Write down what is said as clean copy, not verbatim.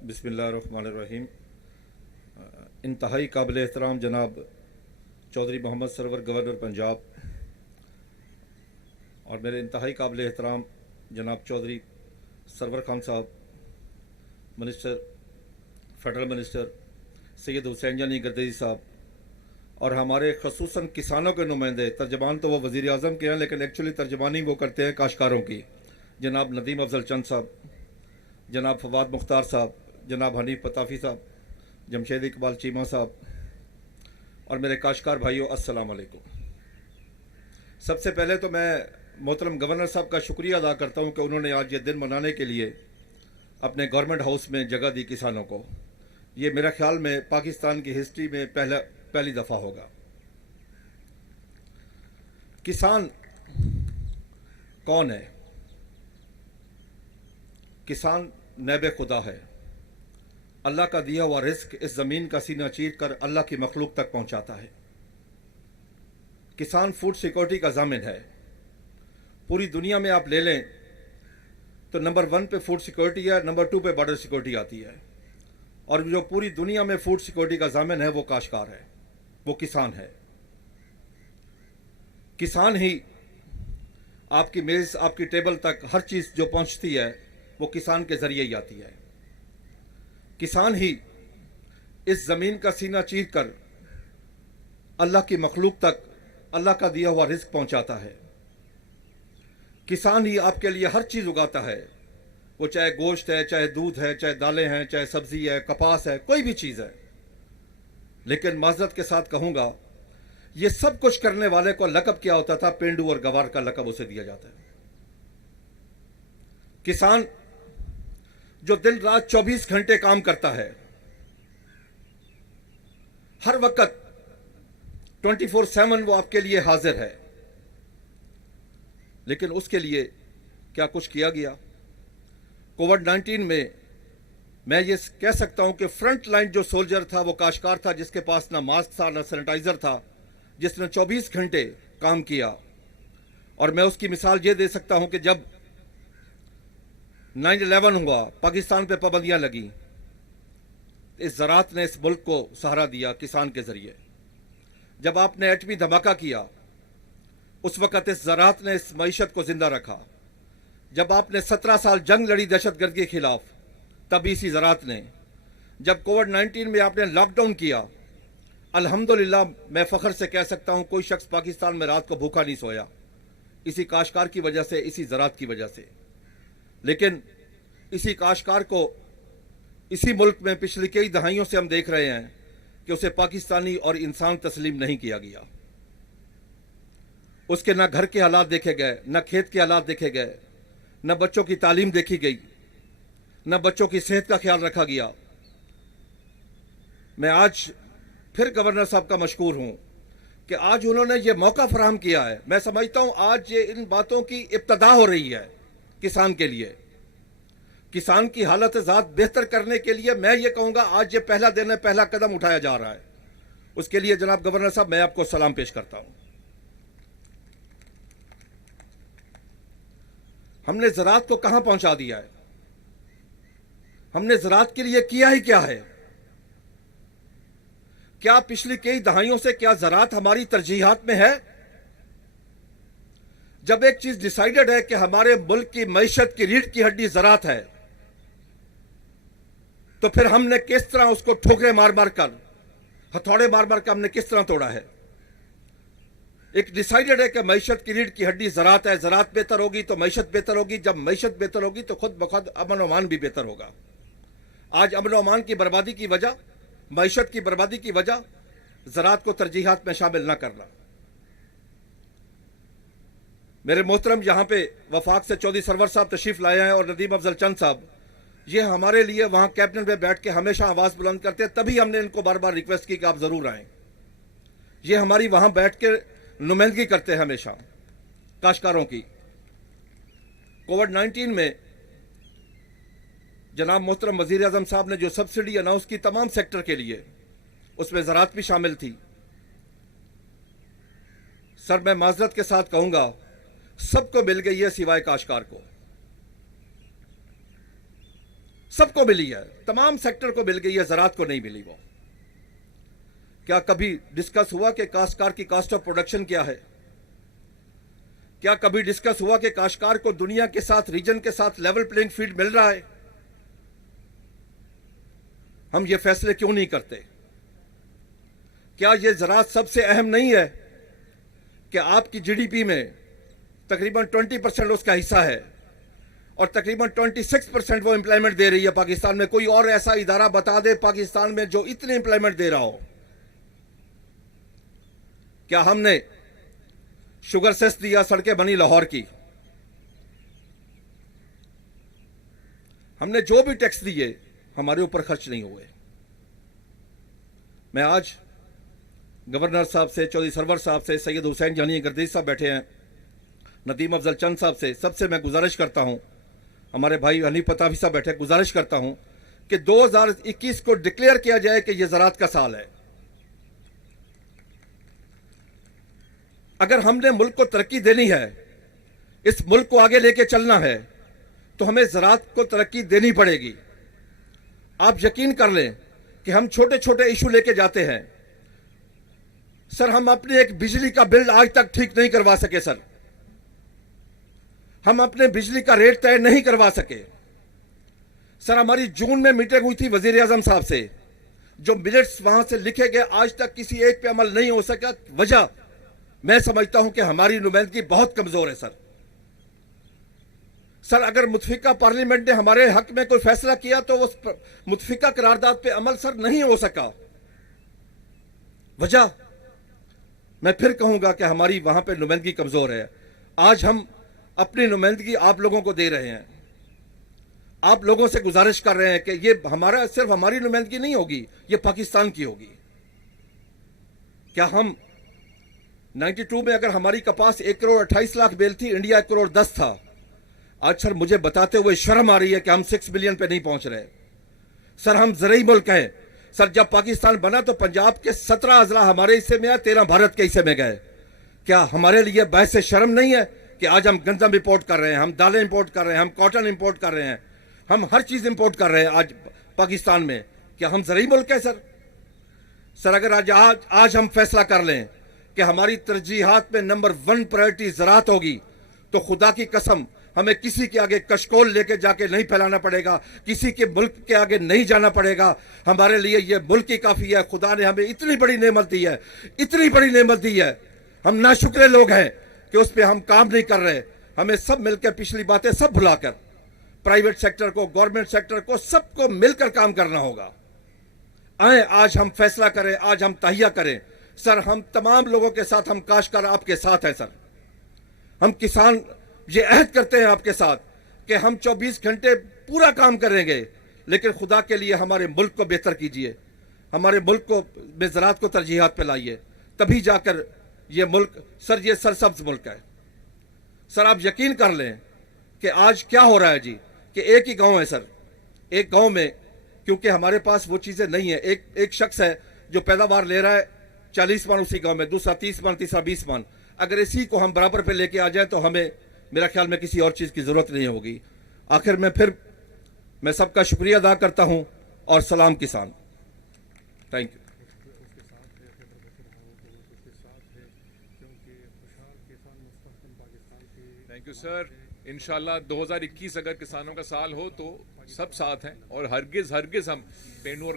बिस्मिल्लाहिर्रहमानिर्रहीम। इंतहाई काबिल एहतराम जनाब चौधरी मोहम्मद सरवर गवर्नर पंजाब और मेरे इंतहाई काबिल एहतराम जनाब चौधरी सरवर खान साहब minister federal minister Syed Hussain जानी गर्देजी साहब और हमारे खसूसन किसानों के नुमाइंदे, तर्जमान तो वो वज़ीर आज़म के हैं लेकिन एक्चुअली तर्जमानी वो करते हैं काश्तकारों की, जनाब नदीम अफजल चंद साहब, जनाब फवाद मुख्तार साहब, जनाब हनीफ पताफ़ी साहब, जमशेद इकबाल चीमा साहब और मेरे काश्तकार भाइयों, अस्सलाम वालेकुम। सबसे पहले तो मैं मोहतरम गवर्नर साहब का शुक्रिया अदा करता हूँ कि उन्होंने आज ये दिन मनाने के लिए अपने गवर्नमेंट हाउस में जगह दी किसानों को। ये मेरा ख्याल में पाकिस्तान की हिस्ट्री में पहली दफ़ा होगा। किसान कौन है? किसान नैब खुदा है। अल्लाह का दिया हुआ रिस्क इस ज़मीन का सीना चीर कर अल्लाह की मखलूक तक पहुंचाता है। किसान फूड सिक्योरिटी का ज़ामिन है। पूरी दुनिया में आप ले लें तो नंबर 1 पे फूड सिक्योरिटी है, नंबर 2 पे बॉर्डर सिक्योरिटी आती है, और जो पूरी दुनिया में फूड सिक्योरिटी का ज़ामिन है वो काश्तकार है, वो किसान है। किसान ही आपकी मेज़, आपकी टेबल तक हर चीज़ जो पहुंचती है वो किसान के ज़रिए ही आती है। किसान ही इस ज़मीन का सीना चीर कर अल्लाह की मखलूक तक अल्लाह का दिया हुआ रिस्क पहुंचाता है। किसान ही आपके लिए हर चीज़ उगाता है, वो चाहे गोश्त है, चाहे दूध है, चाहे दालें हैं, चाहे सब्जी है, कपास है, कोई भी चीज़ है। लेकिन माज़रत के साथ कहूँगा, ये सब कुछ करने वाले को लक़ब क्या होता था? पेंडू और गवार का लक़ब उसे दिया जाता है। किसान जो दिन रात 24 घंटे काम करता है, हर वक्त 24/7 वो आपके लिए हाजिर है, लेकिन उसके लिए क्या कुछ किया गया? कोविड-19 में मैं ये कह सकता हूं कि फ्रंट लाइन जो सोल्जर था वो काश्तकार था, जिसके पास ना मास्क था ना सैनिटाइजर था, जिसने 24 घंटे काम किया। और मैं उसकी मिसाल ये दे सकता हूं कि जब 9/11 हुआ, पाकिस्तान पे पाबंदियां लगी, इस ज़राअत ने इस मुल्क को सहारा दिया किसान के ज़रिए। जब आपने एटमी धमाका किया, उस वक़्त इस ज़राअत ने इस मईशत को ज़िंदा रखा। जब आपने 17 साल जंग लड़ी दहशतगर्दी के खिलाफ, तब इसी ज़राअत ने। जब कोविड-19 में आपने लॉकडाउन किया, अल्हम्दुलिल्लाह मैं फ़ख्र से कह सकता हूँ कोई शख्स पाकिस्तान में रात को भूखा नहीं सोया, इसी काश्तकार की वजह से, इसी ज़राअत की वजह से। लेकिन इसी काश्तकार को इसी मुल्क में पिछली कई दहाइयों से हम देख रहे हैं कि उसे पाकिस्तानी और इंसान तस्लीम नहीं किया गया। उसके ना घर के हालात देखे गए, ना खेत के हालात देखे गए, न बच्चों की तालीम देखी गई, न बच्चों की सेहत का ख्याल रखा गया। मैं आज फिर गवर्नर साहब का मशकूर हूं कि आज उन्होंने ये मौका फराहम किया है। मैं समझता हूं आज ये इन बातों की इब्तदा हो रही है किसान के लिए। किसान की हालत ज़ात बेहतर करने के लिए मैं ये कहूँगा आज ये पहला दिन है, पहला कदम उठाया जा रहा है। उसके लिए जनाब गवर्नर साहब मैं आपको सलाम पेश करता हूँ। हमने ज़राअत को कहाँ पहुँचा दिया है? हमने ज़राअत के लिए किया ही क्या है? क्या पिछली कई दहाइयों से क्या ज़राअत हमारी तरजीहात में है? जब एक चीज़ डिसाइडेड है कि हमारे मुल्क की मईशत की रीढ़ की हड्डी ज़राअत है, तो फिर हमने किस तरह उसको ठोकरे मार मार कर, हथौड़े मार मार कर हमने किस तरह तोड़ा है? एक डिसाइडेड है कि मईशत की रीढ़ की हड्डी ज़राअत है, ज़राअत बेहतर होगी तो मईशत बेहतर होगी, जब मईशत बेहतर होगी तो खुद ब खुद अमन अमान भी बेहतर होगा। आज अमन अमान की बर्बादी की वजह, मईशत की बर्बादी की वजह ज़राअत को तरजीहात में शामिल न करना। मेरे मोहतरम यहाँ पे वफाक से चौधरी सरवर साहब तशरीफ़ लाए हैं और नदीम अफजल चंद साहब, ये हमारे लिए वहाँ कैबिनेट में बैठ के हमेशा आवाज़ बुलंद करते हैं, तभी हमने इनको बार बार रिक्वेस्ट की कि आप ज़रूर आएँ। ये हमारी वहाँ बैठ के नुमाइंदगी करते हैं हमेशा काश्तकारों की। कोविड-19 में जनाब मोहतरम वज़ीर आज़म साहब ने जो सब्सिडी अनाउंस की तमाम सेक्टर के लिए, उसमें ज़राअत भी शामिल थी। सर मैं माज़रत के साथ कहूँगा, सबको मिल गई है सिवाय काश्तकार को। سب کو ملی ہے, تمام سیکٹر کو مل گئی ہے, زراعت کو نہیں ملی. وہ کیا کبھی ڈسکس ہوا کہ کاشتکار کی کاسٹ آف پروڈکشن کیا ہے؟ کیا کبھی ڈسکس ہوا کہ کاشتکار کو دنیا کے ساتھ, ریجن کے ساتھ لیول پلینگ فیلڈ مل رہا ہے؟ ہم یہ فیصلے کیوں نہیں کرتے؟ کیا یہ زراعت سب سے اہم نہیں ہے کہ آپ کی جی ڈی پی میں تقریباً 20% اس کا حصہ ہے اور تقریباً 26% وہ امپلائمنٹ دے رہی ہے پاکستان میں؟ کوئی اور ایسا ادارہ بتا دے پاکستان میں جو اتنے امپلائمنٹ دے رہا ہو. کیا ہم نے شوگر سیس دیا, سڑکیں بنی لاہور کی؟ ہم نے جو بھی ٹیکس دیے ہمارے اوپر خرچ نہیں ہوئے. میں آج گورنر صاحب سے, چودھری سرور صاحب سے, سید حسین جانی گردیزی صاحب بیٹھے ہیں, ندیم افضل چند صاحب سے, سب سے میں گزارش کرتا ہوں, ہمارے بھائی حنیف پتافی صاحب بیٹھے, گزارش کرتا ہوں کہ 2021 کو ڈکلیئر کیا جائے کہ یہ زراعت کا سال ہے. اگر ہم نے ملک کو ترقی دینی ہے, اس ملک کو آگے لے کے چلنا ہے, تو ہمیں زراعت کو ترقی دینی پڑے گی. آپ یقین کر لیں کہ ہم چھوٹے چھوٹے ایشو لے کے جاتے ہیں. سر ہم اپنے ایک بجلی کا بل آج تک ٹھیک نہیں کروا سکے. سر ہم اپنے بجلی کا ریٹ طے نہیں کروا سکے. سر ہماری جون میں میٹنگ ہوئی تھی وزیر اعظم صاحب سے, جو منٹس وہاں سے لکھے گئے آج تک کسی ایک پہ عمل نہیں ہو سکا. وجہ میں سمجھتا ہوں کہ ہماری نمائندگی بہت کمزور ہے. سر اگر متفقہ پارلیمنٹ نے ہمارے حق میں کوئی فیصلہ کیا تو اس متفقہ قرارداد پہ عمل سر نہیں ہو سکا. وجہ میں پھر کہوں گا کہ ہماری وہاں پہ نمائندگی کمزور ہے. آج ہم اپنی نمائندگی آپ لوگوں کو دے رہے ہیں, آپ لوگوں سے گزارش کر رہے ہیں کہ یہ ہمارا صرف ہماری نمائندگی نہیں ہوگی, یہ پاکستان کی ہوگی. کیا ہم 92 میں اگر ہماری کپاس 1.28 کروڑ بیل تھی, انڈیا 1.10 کروڑ تھا. آج سر مجھے بتاتے ہوئے شرم آ رہی ہے کہ ہم 6 ملین پہ نہیں پہنچ رہے. سر ہم زرعی ملک ہیں. سر جب پاکستان بنا تو پنجاب کے 17 اضلاع ہمارے حصے میں آئے, 13 بھارت کے حصے میں گئے. کیا ہمارے لیے باعث شرم نہیں ہے کہ آج ہم گندم امپورٹ کر رہے ہیں, ہم دالیں امپورٹ کر رہے ہیں, ہم کاٹن امپورٹ کر رہے ہیں, ہم ہر چیز امپورٹ کر رہے ہیں آج پاکستان میں؟ کیا ہم زرعی ملک ہیں؟ سر اگر آج ہم فیصلہ کر لیں کہ ہماری ترجیحات میں نمبر 1 پرائرٹی زراعت ہوگی, تو خدا کی قسم ہمیں کسی کے آگے کشکول لے کے جا کے نہیں پھیلانا پڑے گا, کسی کے ملک کے آگے نہیں جانا پڑے گا. ہمارے لیے یہ ملک ہی کافی ہے. خدا نے ہمیں اتنی بڑی نعمت دی ہے, اتنی بڑی نعمت دی ہے. ہم ناشکرے لوگ ہیں کہ اس پہ ہم کام نہیں کر رہے. ہمیں سب مل کے پچھلی باتیں سب بھلا کر, پرائیویٹ سیکٹر کو, گورنمنٹ سیکٹر کو, سب کو مل کر کام کرنا ہوگا. آئیں آج ہم فیصلہ کریں, آج ہم تہیہ کریں. سر ہم تمام لوگوں کے ساتھ, ہم کاشتکار آپ کے ساتھ ہیں. سر ہم کسان یہ عہد کرتے ہیں آپ کے ساتھ کہ ہم 24 گھنٹے پورا کام کریں گے, لیکن خدا کے لیے ہمارے ملک کو بہتر کیجئے, ہمارے ملک کو میں زراعت کو ترجیحات پہ لائیے, تبھی جا کر یہ ملک, سر یہ سرسبز ملک ہے. سر آپ یقین کر لیں کہ آج کیا ہو رہا ہے جی, کہ ایک ہی گاؤں ہے سر, ایک گاؤں میں, کیونکہ ہمارے پاس وہ چیزیں نہیں ہیں, ایک شخص ہے جو پیداوار لے رہا ہے 40 من اسی گاؤں میں, دوسرا 30 من, تیسرا 20 من. اگر اسی کو ہم برابر پہ لے کے آ جائیں تو ہمیں میرا خیال میں کسی اور چیز کی ضرورت نہیں ہوگی. آخر میں پھر میں سب کا شکریہ ادا کرتا ہوں اور سلام کسان. Thank you. Thank you sir. انشاءاللہ 2021 اگر کسانوں کا سال ہو تو سب ساتھ ہیں, اور ہرگز ہم پینو اور